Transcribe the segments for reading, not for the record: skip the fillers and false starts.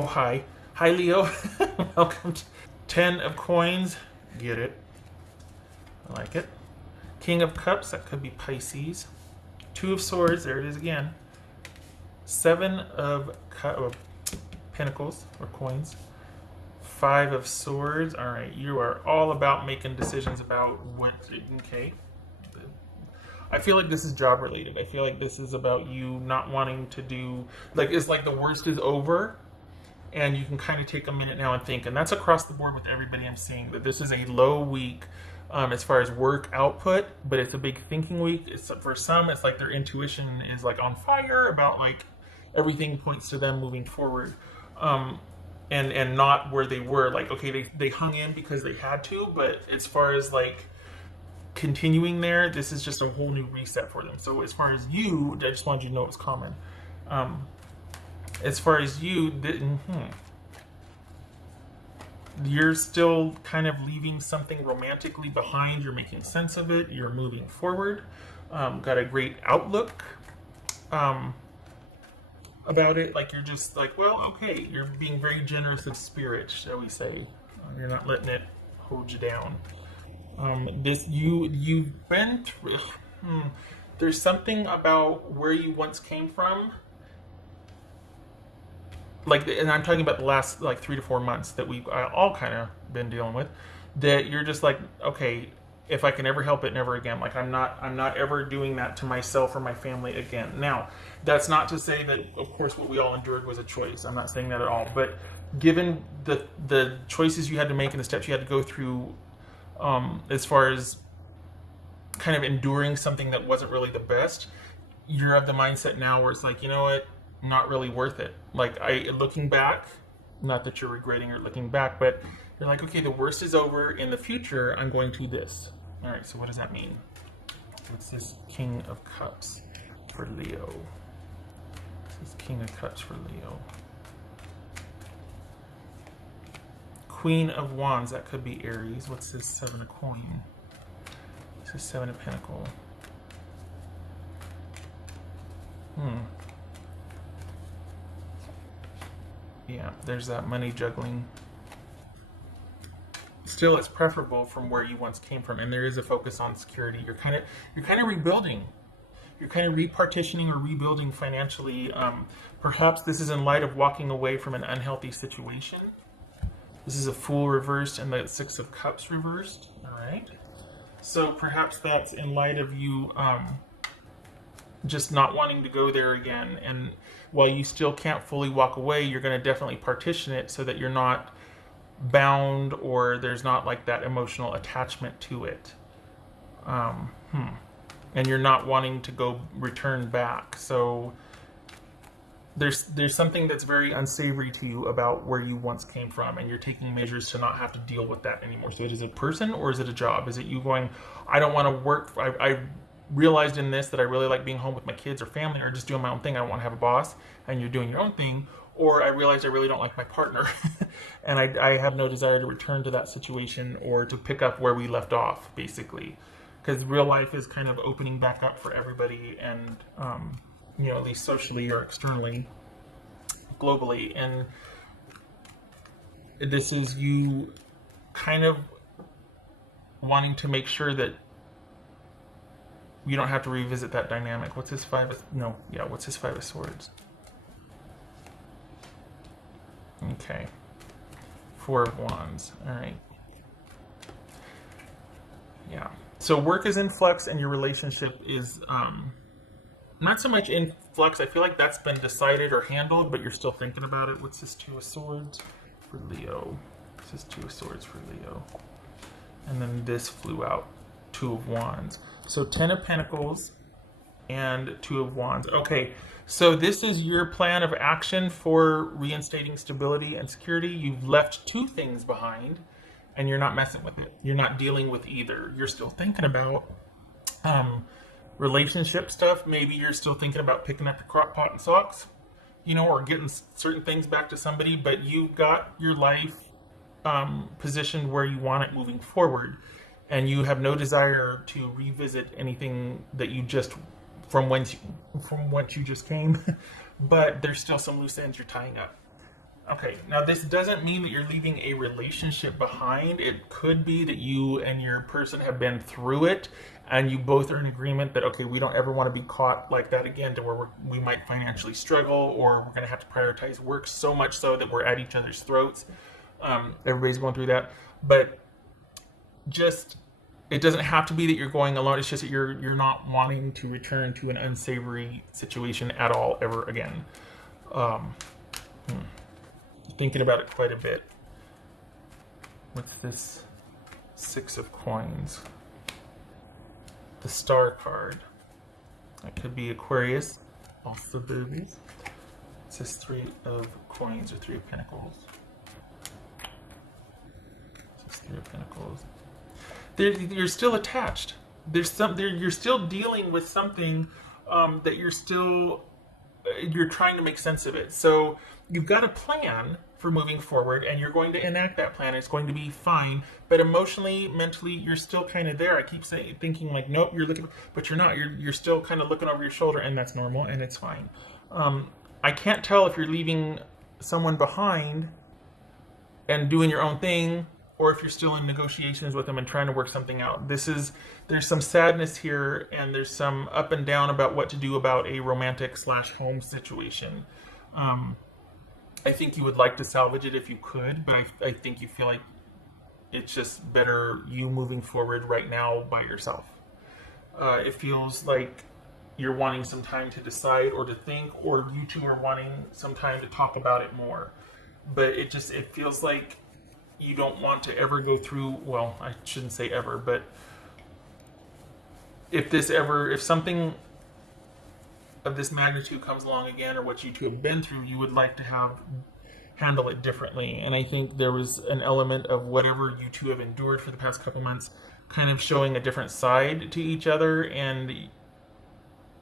Oh, hi. Hi, Leo. Welcome to 10 of coins. Get it. I like it. King of cups. That could be Pisces. Two of swords. There it is again. Seven of pentacles or coins. Five of swords. All right. You are all about making decisions about what. Okay. I feel like this is job related. I feel like this is about you not wanting to do. Like, it's like the worst is over and you can kind of take a minute now and think. And that's across the board with everybody I'm seeing, that this is a low week as far as work output, but it's a big thinking week. For some, it's like their intuition is like on fire about like everything points to them moving forward. And not where they were. Like, okay, they hung in because they had to, but as far as like continuing there, this is just a whole new reset for them. So as far as you, I just wanted you to know it's common. As far as you, you're still kind of leaving something romantically behind. You're making sense of it. You're moving forward. Got a great outlook about it. Like, you're just like, well, okay. You're being very generous of spirit, shall we say. You're not letting it hold you down. You've been through. There's something about where you once came from, like, and I'm talking about the last like 3 to 4 months that we've all kind of been dealing with, that you're just like, okay, if I can ever help it, never again. Like, I'm not ever doing that to myself or my family again. Now, that's not to say that, of course, what we all endured was a choice. I'm not saying that at all. But given the choices you had to make and the steps you had to go through, as far as kind of enduring something that wasn't really the best, you're of the mindset now where it's like, you know what, not really worth it. Like, looking back, not that you're regretting or looking back, but you're like, okay, the worst is over. In the future, I'm going to this. All right, so what does that mean? What's this King of Cups for Leo? This is King of Cups for Leo. Queen of Wands, that could be Aries. What's this Seven of Coin? This is Seven of Pentacle. Yeah, there's that money juggling. Still, it's preferable from where you once came from, and there is a focus on security. You're kind of rebuilding. You're kind of repartitioning or rebuilding financially. Perhaps this is in light of walking away from an unhealthy situation. This is a Fool reversed and the Six of Cups reversed. All right. So perhaps that's in light of you just not wanting to go there again. And while you still can't fully walk away, you're going to definitely partition it so that you're not bound or there's not like that emotional attachment to it. And you're not wanting to go return back. So there's something that's very unsavory to you about where you once came from, and you're taking measures to not have to deal with that anymore. So is it a person or is it a job? Is it you going, I don't want to work, I realized in this that I really like being home with my kids or family or just doing my own thing. I don't want to have a boss, and you're doing your own thing. Or I realized I really don't like my partner and I have no desire to return to that situation or to pick up where we left off, basically. Because real life is kind of opening back up for everybody, and at least socially or externally, globally. And this is you kind of wanting to make sure that you don't have to revisit that dynamic. What's his what's his Five of Swords? Okay. Four of Wands. All right. Yeah. So work is in flux and your relationship is not so much in flux. I feel like that's been decided or handled, but you're still thinking about it. What's this Two of Swords for Leo? This is Two of Swords for Leo. And then this flew out. Two of Wands. So 10 of Pentacles and Two of Wands. Okay, so this is your plan of action for reinstating stability and security. You've left two things behind, and you're not messing with it. You're not dealing with either. You're still thinking about relationship stuff. Maybe you're still thinking about picking up the crock pot and socks, or getting certain things back to somebody, but you've got your life positioned where you want it moving forward. And you have no desire to revisit anything that you just from what you just came, but there's still some loose ends you're tying up. Okay, now this doesn't mean that you're leaving a relationship behind. It could be that you and your person have been through it and you both are in agreement that, okay, we don't ever want to be caught like that again to where we might financially struggle or we're going to have to prioritize work so much so that we're at each other's throats. Everybody's going through that. But just, it doesn't have to be that you're going alone. It's just that you're not wanting to return to an unsavory situation at all ever again. Thinking about it quite a bit. What's this? 6 of coins. The Star card. That could be Aquarius. Also boobies. It says 3 of coins or 3 of pentacles. It says 3 of pentacles. You're still attached. You're still dealing with something that you're trying to make sense of it. So you've got a plan for moving forward and you're going to enact that plan. It's going to be fine. But emotionally, mentally, you're still kind of there. I keep thinking like, nope, you're looking, but you're not. You're still kind of looking over your shoulder, and that's normal and it's fine. I can't tell if you're leaving someone behind and doing your own thing, or if you're still in negotiations with them and trying to work something out. There's some sadness here, and there's some up and down about what to do about a romantic / home situation. I think you would like to salvage it if you could, but I think you feel like it's just better you moving forward right now by yourself. It feels like you're wanting some time to decide or to think, or you two are wanting some time to talk about it more. But it feels like you don't want to ever go through, well, I shouldn't say ever, but if something of this magnitude comes along again, or what you two have been through, you would like to handle it differently. And I think there was an element of whatever you two have endured for the past couple months kind of showing a different side to each other, and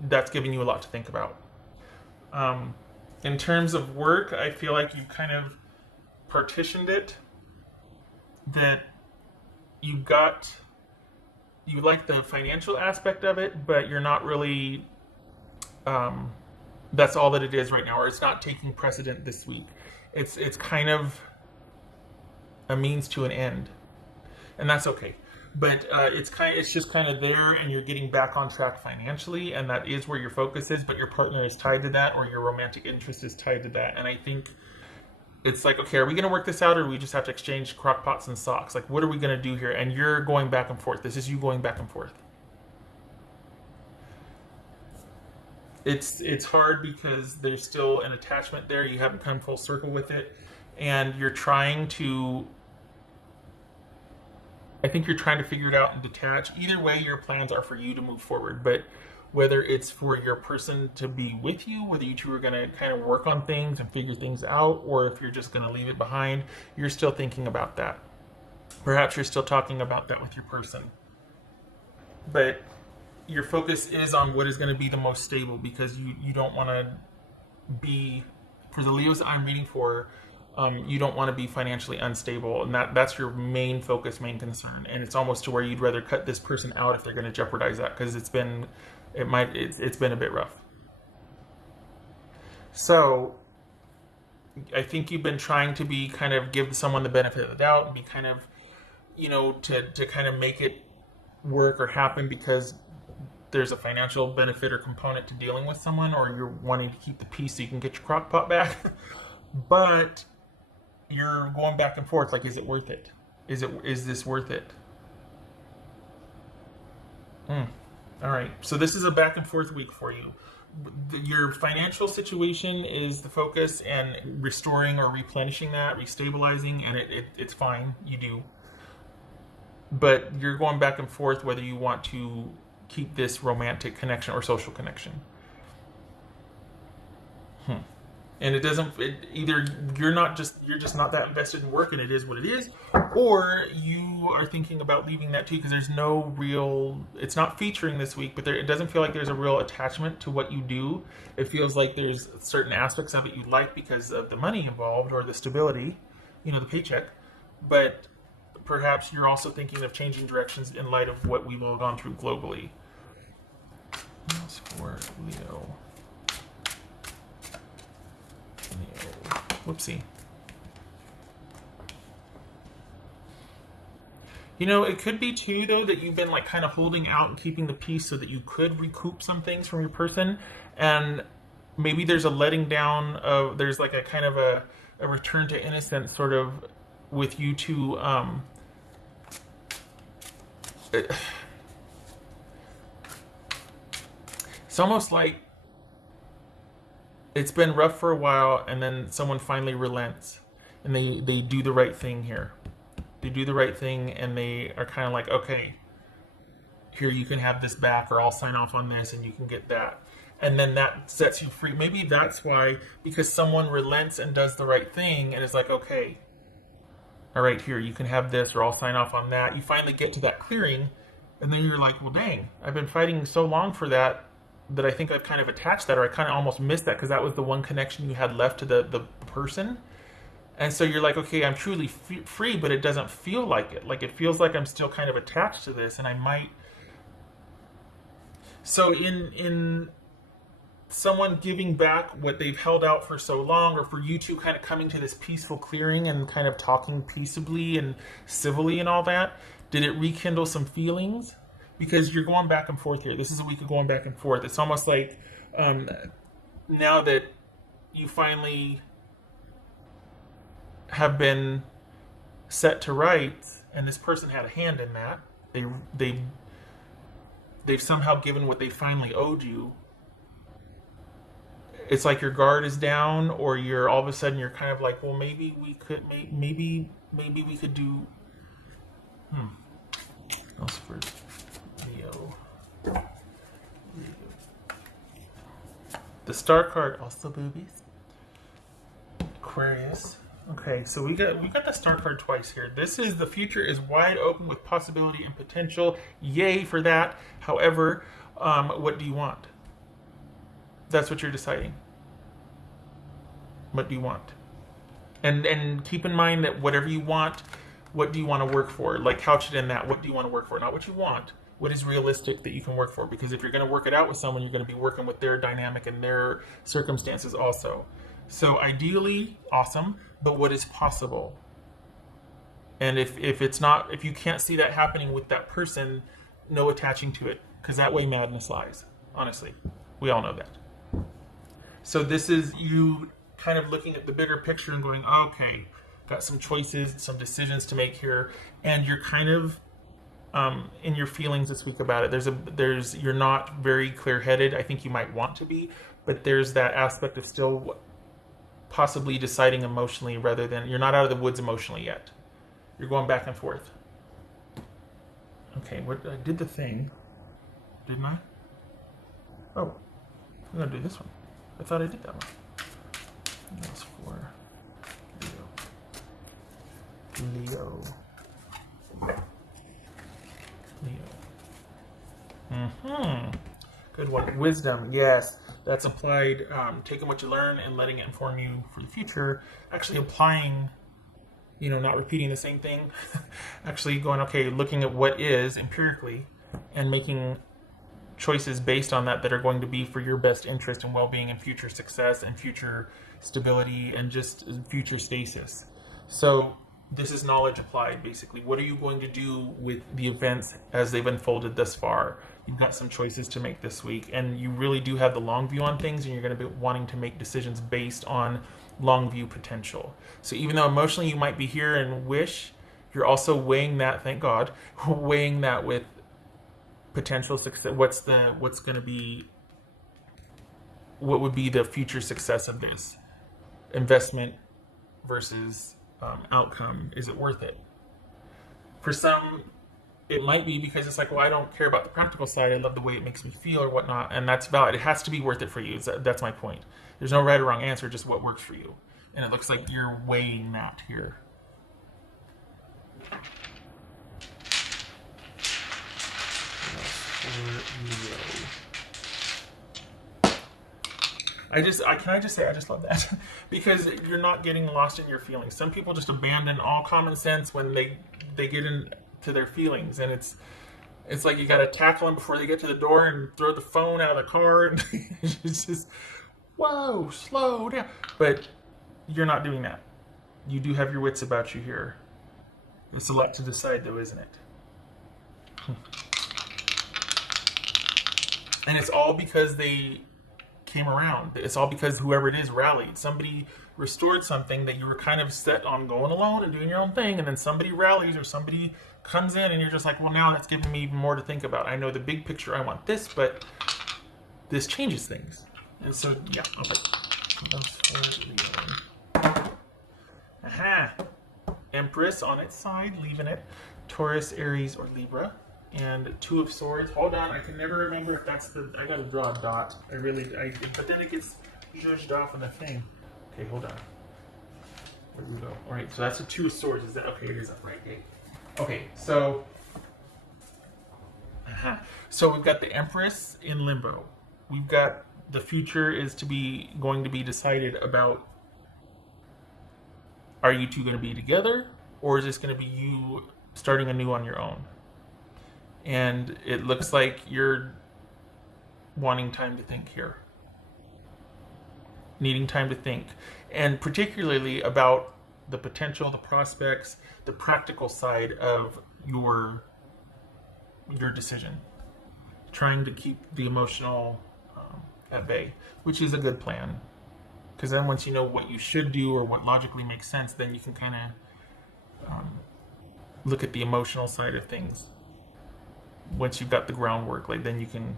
that's giving you a lot to think about. In terms of work, I feel like you've kind of partitioned it, that you like the financial aspect of it, but you're not really, that's all that it is right now, or it's not taking precedent this week. It's kind of a means to an end, and that's okay. But it's just kind of there, and you're getting back on track financially, and that is where your focus is, but your partner is tied to that, or your romantic interest is tied to that. And I think it's like, okay, are we going to work this out, or do we just have to exchange crock pots and socks? Like, what are we going to do here? And you're going back and forth. This is you going back and forth. It's hard because there's still an attachment there. You haven't come full circle with it, and you're trying to, I think you're trying to figure it out and detach. Either way, your plans are for you to move forward, but whether it's for your person to be with you, whether you two are going to kind of work on things and figure things out, or if you're just going to leave it behind, you're still thinking about that. Perhaps you're still talking about that with your person. But your focus is on what is going to be the most stable, because you don't want to be, for the Leos that I'm reading for, you don't want to be financially unstable, and that's your main focus, main concern. And it's almost to where you'd rather cut this person out if they're going to jeopardize that, because it's been a bit rough. So I think you've been trying to be kind of give someone the benefit of the doubt and be kind of, to kind of make it work or happen because there's a financial benefit or component to dealing with someone, or you're wanting to keep the peace so you can get your crock pot back. But you're going back and forth, like, is it worth it? Is this worth it? All right, so this is a back and forth week for you. Your financial situation is the focus, and restoring or replenishing that, restabilizing, and it's fine, you do. But you're going back and forth whether you want to keep this romantic connection or social connection. And either you're just not that invested in work and it is what it is, or you are thinking about leaving that too, because there's no real, it's not featuring this week, but it doesn't feel like there's a real attachment to what you do. It feels like there's certain aspects of it you like because of the money involved or the stability, the paycheck, but perhaps you're also thinking of changing directions in light of what we've all gone through globally. That's for Leo. Whoopsie. You know, it could be too, though, that you've been like kind of holding out and keeping the peace so that you could recoup some things from your person. And maybe there's a letting down of, there's like a kind of a return to innocence sort of with you two. It- it's almost like it's been rough for a while and then someone finally relents and they do the right thing here. They do the right thing and they are kind of like, okay, here you can have this back, or I'll sign off on this and you can get that. And then that sets you free. Maybe that's why, because someone relents and does the right thing and is like, okay, all right, here, you can have this, or I'll sign off on that. You finally get to that clearing, and then you're like, well, dang, I've been fighting so long for that that I think I've kind of attached that, or I kind of almost missed that because that was the one connection you had left to the person. And so you're like, okay, I'm truly free, but it doesn't feel like it. Like it feels like I'm still kind of attached to this, and I might. So in someone giving back what they've held out for so long, or for you two kind of coming to this peaceful clearing and kind of talking peaceably and civilly and all that, did it rekindle some feelings? Because you're going back and forth here. This is a week of going back and forth. It's almost like um, now that you finally have been set to rights, and this person had a hand in that. They they they've somehow given what they finally owed you. It's like your guard is down, or you're all of a sudden you're kind of like, well, maybe we could, maybe we could do. Hmm. Else for Leo. The star card also boobies. Aquarius. Okay, so we got the star card twice here. This is the future is wide open with possibility and potential. Yay for that. However, what do you want? That's what you're deciding. What do you want? And keep in mind that whatever you want, what do you want to work for? Like couch it in that. What do you want to work for? Not what you want. What is realistic that you can work for? Because if you're going to work it out with someone, you're going to be working with their dynamic and their circumstances also. So ideally, awesome, but what is possible? And if it's not, if you can't see that happening with that person, no attaching to it, because that way madness lies. Honestly, we all know that. So this is you kind of looking at the bigger picture and going, okay, got some choices, some decisions to make here, and you're kind of in your feelings this week about it. You're not very clear-headed. I think you might want to be, but there's that aspect of still possibly deciding emotionally rather than, you're not out of the woods emotionally yet. You're going back and forth. Okay, I did the thing, didn't I? Oh, I'm gonna do this one. I thought I did that one. That was for Leo. Good one. Wisdom, yes. That's applied, taking what you learn and letting it inform you for the future. Actually applying, not repeating the same thing. Actually going, okay, looking at what is empirically and making choices based on that are going to be for your best interest and well-being and future success and future stability and just future stasis. So this is knowledge applied, basically. What are you going to do with the events as they've unfolded thus far? You've got some choices to make this week, and you really do have the long view on things, and you're going to be wanting to make decisions based on long view potential. So even though emotionally you might be here and wish, you're also weighing that, thank God, weighing that with potential success. What would be the future success of this investment versus outcome? Is it worth it? For some, it might be, because it's like, well, I don't care about the practical side. I love the way it makes me feel or whatnot, and that's valid. It has to be worth it for you. That's my point. There's no right or wrong answer, just what works for you. And it looks like you're weighing that here. I just love that because you're not getting lost in your feelings. Some people just abandon all common sense when they get into their feelings, and it's like you got to tackle them before they get to the door and throw the phone out of the car. And it's just, whoa, slow down. But you're not doing that. You do have your wits about you here. It's a lot to decide, though, isn't it? And it's all because they came around. It's all because whoever it is rallied. Somebody restored something that you were kind of set on going alone and doing your own thing, and then somebody rallies or somebody comes in and you're just like, well, now that's giving me even more to think about. I know the big picture, I want this, but this changes things. And so, yeah, okay. Aha! Empress on its side, leaving it. Taurus, Aries, or Libra. And Two of Swords. Hold on, I can never remember if that's the... I gotta draw a dot. But then it gets judged off on the thing. Okay, hold on. Where do we go? Alright, so that's a Two of Swords. Is that... Okay, it is up right. Okay, so... So we've got the Empress in limbo. We've got the future is going to be decided about, are you two going to be together, or is this going to be you starting anew on your own? And it looks like you're wanting time to think here. Needing time to think. And particularly about the potential, the prospects, the practical side of your decision. Trying to keep the emotional at bay, which is a good plan. Because then once you know what you should do or what logically makes sense, then you can kind of look at the emotional side of things. Once you've got the groundwork, like then you can...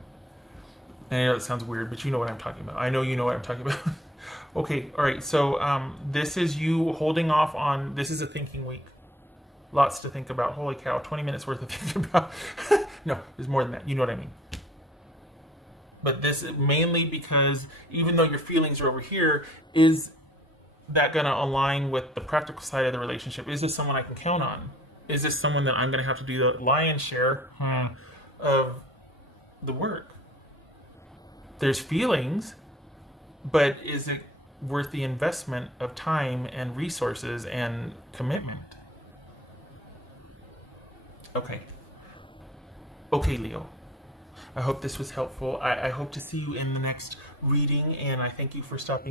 And I know it sounds weird, but you know what I'm talking about. I know you know what I'm talking about. Okay, all right. So this is you holding off on... This is a thinking week. Lots to think about. Holy cow, 20 minutes worth of thinking about. No, there's more than that. You know what I mean. But this is mainly because even though your feelings are over here, is that going to align with the practical side of the relationship? Is this someone I can count on? Is this someone that I'm going to have to do the lion's share of the work? There's feelings, but is it worth the investment of time and resources and commitment? Okay. Okay, Leo. I hope this was helpful. I hope to see you in the next reading, and I thank you for stopping